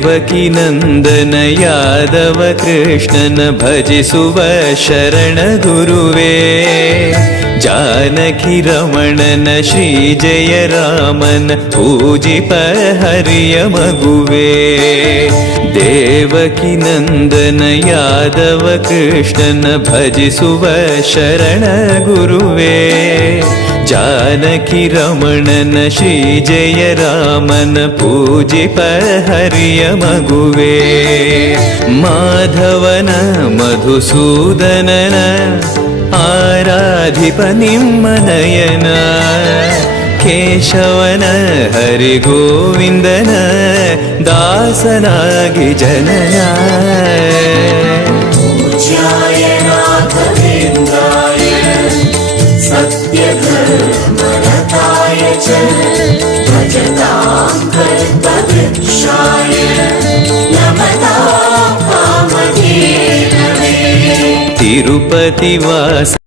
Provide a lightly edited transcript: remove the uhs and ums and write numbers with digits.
ದೇವಕಿ ನಂದನ ಯಾದವ ಕೃಷ್ಣನ ಭಜಿಸುವ ಶರಣ ಗುರುವೇ. ಜಾನಕಿ ರಮಣನ ಶ್ರೀ ಜಯ ರಾಮನ ಪೂಜಿಪ ಹರಿಯ ಮಗುವೇ. ದೇವಕಿ ನಂದನ ಯಾದವ ಕೃಷ್ಣನ ಭಜಿಸುವ ಶರಣ ಗುರುವೇ. ಜಾನಕಿ ರಮಣನ ಶ್ರೀ ಜಯ ರಾಮನ ಪೂಜಿಪ ಹರಿಯ ಮಗುವೇ. ಮಾಧವನ ಮಧುಸೂದನನ ಆರಾಧಿಪ ನಿಮ್ಮ ನಯನ. ಕೇಶವನ ಹರಿ ಗೋವಿಂದನ ದಾಸನಾಗಿ ಜನನ. ಪೂಜ್ಯಾಯ ರಾಘವೇಂದ್ರಾಯ ಸತ್ಯಧರ್ಮರತಾಯ ಚ ಭಜತಾಂ ಕಲ್ಪವೃಕ್ಷಾಯ ನಮತಾಂ ಕಾಮಧೇನವೇ. ತಿರುಪತಿ ವಾಸ